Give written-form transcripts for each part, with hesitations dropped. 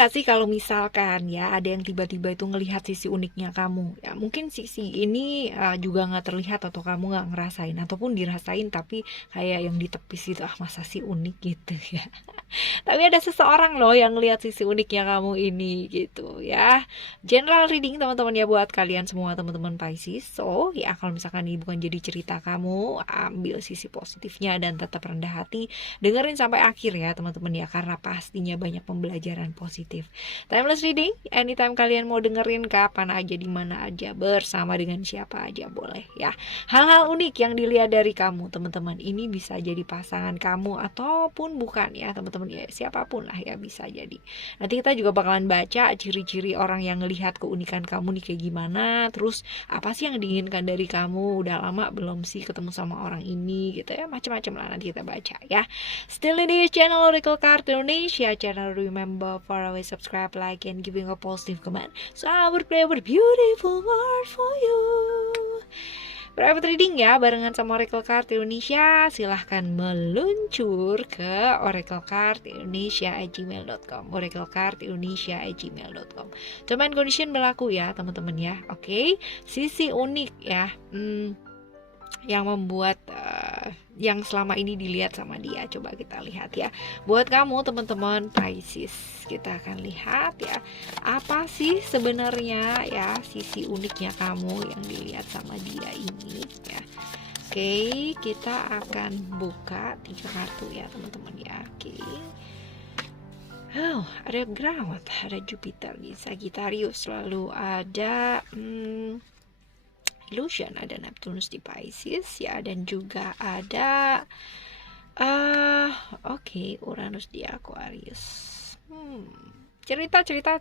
nggak sih kalau misalkan ya ada yang tiba-tiba itu ngelihat sisi uniknya kamu? Ya mungkin sisi ini juga nggak terlihat atau kamu nggak ngerasain ataupun dirasain tapi kayak yang ditepis itu masa sih unik gitu ya. Tapi ada seseorang loh yang lihat sisi uniknya kamu ini gitu ya. General reading teman-teman ya buat kalian semua teman-teman Pisces. So ya kalau misalkan ini bukan jadi cerita kamu, ambil sisi positifnya dan tetap rendah hati. Dengerin sampai akhir ya teman-teman ya, karena pastinya banyak pembelajaran positif. Timeless reading, anytime kalian mau dengerin kapan aja, di mana aja, bersama dengan siapa aja boleh ya. Hal-hal unik yang dilihat dari kamu teman-teman, ini bisa jadi pasangan kamu ataupun bukan ya teman-teman ya, siapapun lah ya bisa jadi. Nanti kita juga bakalan baca ciri-ciri orang yang ngelihat keunikan kamu nih kayak gimana, terus apa sih yang diinginkan dari kamu, udah lama belum sih ketemu sama orang ini gitu ya, macam-macam lah nanti kita baca ya. Still in this channel Oracle Card Indonesia channel, remember for always subscribe, like and giving a positive comment, so I would play a beautiful word for you. Private reading ya barengan sama Oracle Card Indonesia, silahkan meluncur ke oraclecardindonesia@gmail.com, oraclecardindonesia@gmail.com. Term and condition berlaku ya teman-teman ya. Oke, sisi unik ya yang membuat yang selama ini dilihat sama dia, coba kita lihat ya. Buat kamu teman-teman Pisces, kita akan lihat ya apa sih sebenarnya ya sisi uniknya kamu yang dilihat sama dia ini ya. Oke, kita akan buka 3 kartu ya teman-teman ya. Oke. Oh, ada Grawat, ada Jupiter di Sagittarius, lalu ada Illusion, ada Neptunus di Pisces ya, dan juga ada Uranus di Aquarius. Cerita-cerita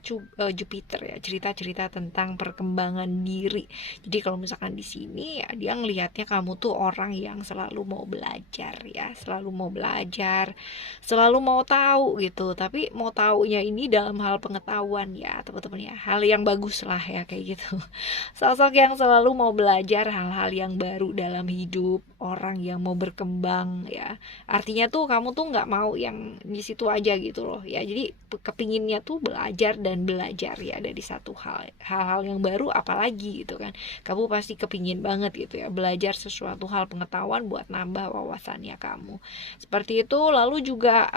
Jupiter ya, cerita-cerita tentang perkembangan diri. Jadi kalau misalkan di sini ya dia ngelihatnya kamu tuh orang yang selalu mau belajar ya, selalu mau belajar, selalu mau tahu gitu. Tapi mau taunya ini dalam hal pengetahuan ya, teman-teman ya. Hal yang bagus lah ya kayak gitu. Sosok yang selalu mau belajar hal-hal yang baru dalam hidup, orang yang mau berkembang ya. Artinya tuh kamu tuh nggak mau yang di situ aja gitu loh ya. Jadi kepinginnya tuh belajar dan belajar ya dari satu hal-hal yang baru, apalagi gitu kan. Kamu pasti kepingin banget gitu ya belajar sesuatu hal pengetahuan buat nambah wawasannya kamu. Seperti itu. Lalu juga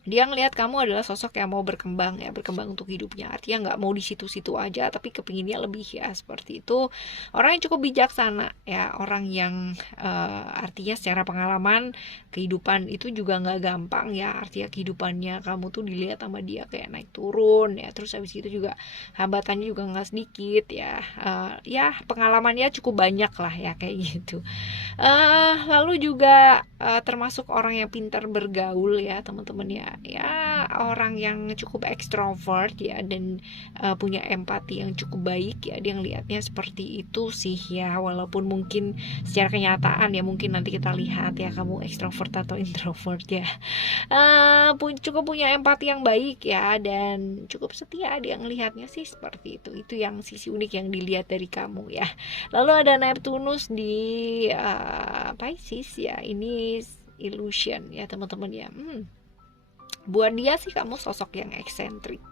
dia ngelihat kamu adalah sosok yang mau berkembang ya, berkembang untuk hidupnya. Artinya nggak mau di situ-situ aja, tapi kepinginnya lebih ya, seperti itu. Orang yang cukup bijaksana ya, orang yang artinya secara pengalaman kehidupan itu juga nggak gampang ya. Artinya kehidupannya kamu tuh dilihat sama dia kayak naik turun ya. Terus habis itu juga hambatannya juga nggak sedikit ya. Ya pengalamannya cukup banyak lah ya kayak gitu. Lalu juga termasuk orang yang pintar bergaul ya teman-teman ya. Ya orang yang cukup ekstrovert ya, dan punya empati yang cukup baik ya. Dia ngelihatnya seperti itu sih ya, walaupun mungkin secara kenyataan ya mungkin nanti kita lihat ya kamu ekstrovert atau introvert ya. Cukup punya empati yang baik ya, dan cukup setia. Dia ngelihatnya sih seperti itu yang sisi unik yang dilihat dari kamu ya. Lalu ada Neptunus di Pisces ya, ini illusion ya teman-teman ya. Buat dia sih kamu sosok yang eksentrik,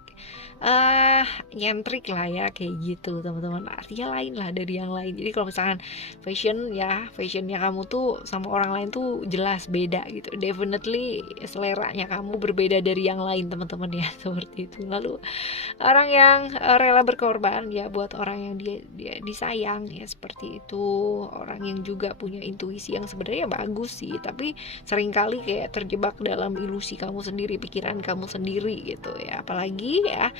nyentrik lah ya kayak gitu teman-teman. Artinya lain lah dari yang lain. Jadi kalau misalkan fashionnya kamu tuh sama orang lain tuh jelas beda gitu. Definitely seleranya kamu berbeda dari yang lain teman-teman ya, seperti itu. Lalu orang yang rela berkorban ya buat orang yang dia disayang ya, seperti itu. Orang yang juga punya intuisi yang sebenarnya bagus sih, tapi seringkali kayak terjebak dalam ilusi kamu sendiri, pikiran kamu sendiri gitu ya. Apalagi ya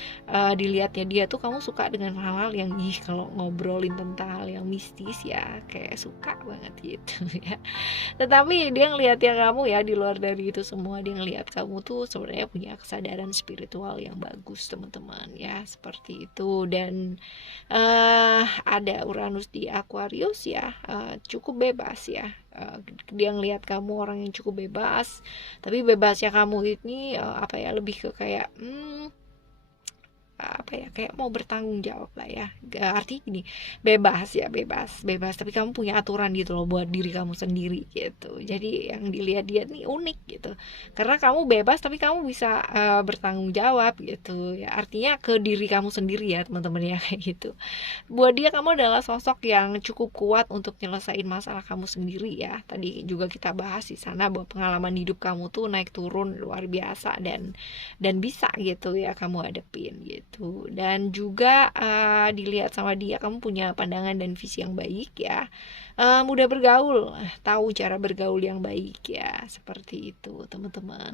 dilihatnya dia tuh kamu suka dengan hal-hal yang kalau ngobrolin tentang hal yang mistis ya kayak suka banget gitu ya. Tetapi dia ngelihatnya kamu ya di luar dari itu semua, dia ngelihat kamu tuh sebenarnya punya kesadaran spiritual yang bagus teman-teman ya, seperti itu. Dan ada Uranus di Aquarius ya, cukup bebas ya. Dia ngelihat kamu orang yang cukup bebas, tapi bebasnya kamu ini lebih ke kayak apa ya, kayak mau bertanggung jawab lah ya. Artinya gini, bebas ya, bebas, tapi kamu punya aturan gitu loh buat diri kamu sendiri gitu. Jadi yang dilihat dia nih unik gitu, karena kamu bebas tapi kamu bisa bertanggung jawab gitu ya. Artinya ke diri kamu sendiri ya teman-teman ya, kayak gitu. Buat dia kamu adalah sosok yang cukup kuat untuk nyelesain masalah kamu sendiri ya. Tadi juga kita bahas di sana bahwa pengalaman hidup kamu tuh naik turun luar biasa, dan bisa gitu ya kamu hadepin gitu. Dan juga dilihat sama dia kamu punya pandangan dan visi yang baik ya. Mudah bergaul, tahu cara bergaul yang baik ya, seperti itu teman-teman.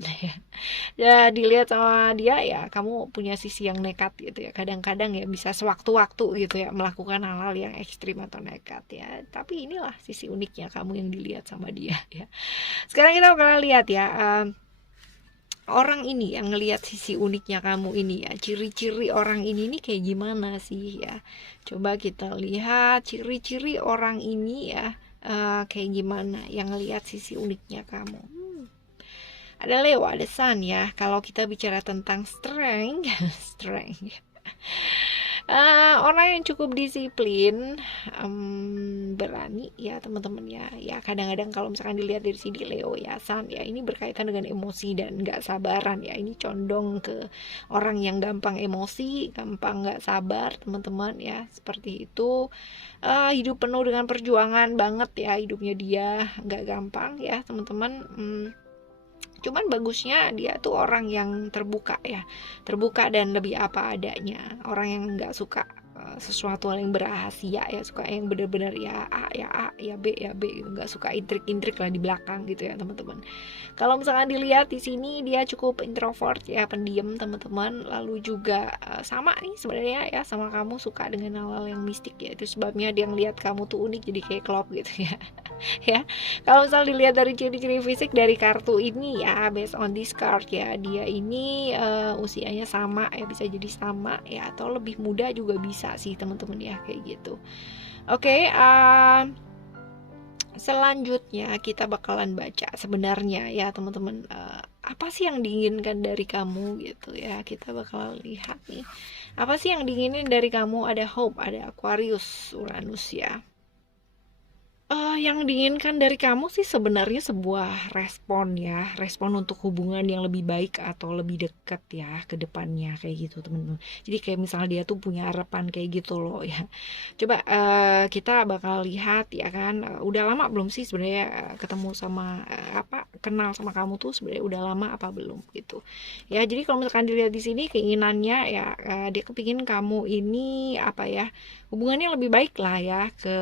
Ya dilihat sama dia ya kamu punya sisi yang nekat gitu ya, kadang-kadang ya bisa sewaktu-waktu gitu ya melakukan hal-hal yang ekstrim atau nekat ya, tapi inilah sisi uniknya kamu yang dilihat sama dia ya. Sekarang kita bakal lihat ya, orang ini yang ngelihat sisi uniknya kamu ini ya, ciri-ciri orang ini nih kayak gimana sih ya. Coba kita lihat ciri-ciri orang ini ya, kayak gimana yang ngelihat sisi uniknya kamu. Ada Leo, ada Sun ya. Kalau kita bicara tentang strength strength, orang yang cukup disiplin, berani ya teman-teman ya. Ya kadang-kadang kalau misalkan dilihat dari sini Leo ya, Sun ya, ini berkaitan dengan emosi dan nggak sabaran ya. Ini condong ke orang yang gampang emosi, gampang nggak sabar teman-teman ya, seperti itu. Hidup penuh dengan perjuangan banget ya hidupnya dia, nggak gampang ya teman-teman. Cuman bagusnya dia tuh orang yang terbuka ya, terbuka dan lebih apa adanya, orang yang nggak suka sesuatu yang berahasia ya, suka yang benar-benar ya A ya A ya B ya B gitu, nggak suka intrik-intrik lah di belakang gitu ya teman-teman. Kalau misalkan dilihat di sini dia cukup introvert ya, pendiam teman-teman, lalu juga sama nih sebenarnya ya sama kamu, suka dengan hal-hal yang mistik ya, itu sebabnya dia ngelihat kamu tuh unik jadi kayak klop gitu ya. Ya kalau misal dilihat dari ciri-ciri fisik dari kartu ini ya, based on this card ya, dia ini usianya sama ya, bisa jadi sama ya, atau lebih muda juga bisa sih teman-teman ya, kayak gitu. Oke, selanjutnya kita bakalan baca sebenarnya ya teman-teman, apa sih yang diinginkan dari kamu gitu ya. Kita bakalan lihat nih apa sih yang diinginin dari kamu. Ada Hope, ada Aquarius, Uranus ya. Yang diinginkan dari kamu sih sebenarnya sebuah respon ya, respon untuk hubungan yang lebih baik atau lebih dekat ya ke depannya, kayak gitu teman-teman. Jadi kayak misalnya dia tuh punya harapan kayak gitu loh ya. Coba kita bakal lihat ya kan, udah lama belum sih sebenarnya ketemu sama kenal sama kamu tuh sebenarnya udah lama apa belum gitu. Ya jadi kalau misalkan dilihat di sini keinginannya ya, dia kepingin kamu ini apa ya, hubungannya lebih baik lah ya, ke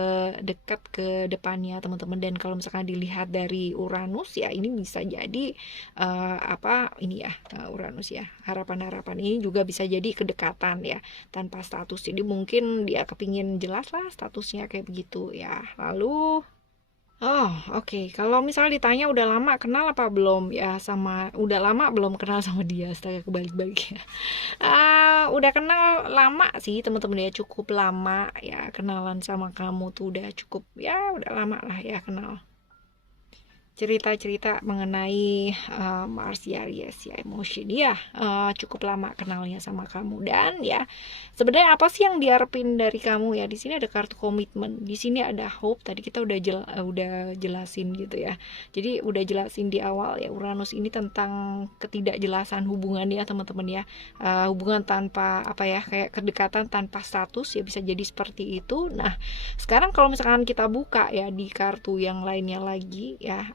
dekat ke depannya teman-teman. Dan kalau misalkan dilihat dari Uranus ya, ini bisa jadi Uranus ya, harapan-harapan ini juga bisa jadi kedekatan ya tanpa status. Jadi mungkin dia kepingin jelas lah statusnya kayak begitu ya. Lalu oke. Kalau misalnya ditanya udah lama kenal apa belum ya, sama udah lama belum kenal sama dia, astaga kebalik-balik ya. Udah kenal lama sih teman-teman ya, cukup lama ya, kenalan sama kamu tuh udah cukup ya, udah lama lah ya kenal. Cerita-cerita mengenai Mars ya, Aries ya, emosi dia cukup lama kenalnya sama kamu. Dan ya sebenarnya apa sih yang diharapin dari kamu ya, di sini ada kartu komitmen, di sini ada Hope, tadi kita udah jelasin gitu ya. Jadi udah jelasin di awal ya, Uranus ini tentang ketidakjelasan hubungan ya teman-teman ya. Hubungan tanpa kayak kedekatan tanpa status ya, bisa jadi seperti itu. Nah sekarang kalau misalkan kita buka ya di kartu yang lainnya lagi ya,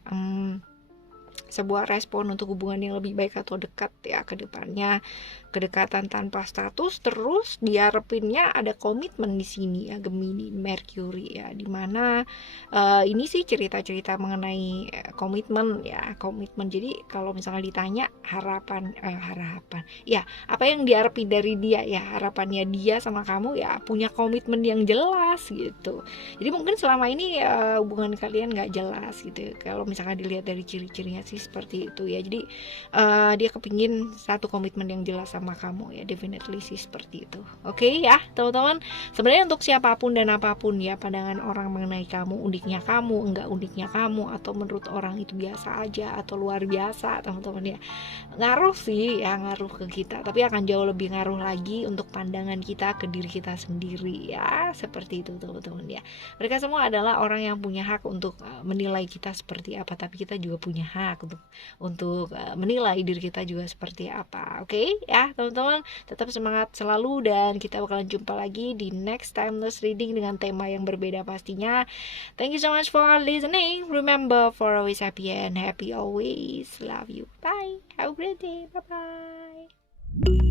sebuah respon untuk hubungan yang lebih baik atau dekat ya ke depannya, kedekatan tanpa status. Terus diharapinnya ada komitmen di sini ya, Gemini, Mercury ya, dimana ini sih cerita-cerita mengenai komitmen ya, komitmen. Jadi kalau misalnya ditanya harapan ya, apa yang diharapin dari dia ya, harapannya dia sama kamu ya punya komitmen yang jelas gitu. Jadi mungkin selama ini hubungan kalian nggak jelas gitu ya, kalau misalkan dilihat dari ciri-cirinya sih seperti itu ya. Jadi dia kepingin satu komitmen yang jelas sama kamu ya, definitely sih seperti itu. Oke ya teman-teman, sebenarnya untuk siapapun dan apapun ya, pandangan orang mengenai kamu, uniknya kamu, enggak uniknya kamu, atau menurut orang itu biasa aja atau luar biasa teman-teman ya, ngaruh sih ya, ngaruh ke kita, tapi akan jauh lebih ngaruh lagi untuk pandangan kita ke diri kita sendiri ya, seperti itu teman-teman ya. Mereka semua adalah orang yang punya hak untuk menilai kita seperti apa, tapi kita juga punya hak untuk menilai diri kita juga seperti apa. Oke ya teman-teman, tetap semangat selalu dan kita bakalan jumpa lagi di next timeless reading dengan tema yang berbeda pastinya. Thank you so much for listening. Remember, for always happy and happy always. Love you. Bye. Have a great day. Bye bye.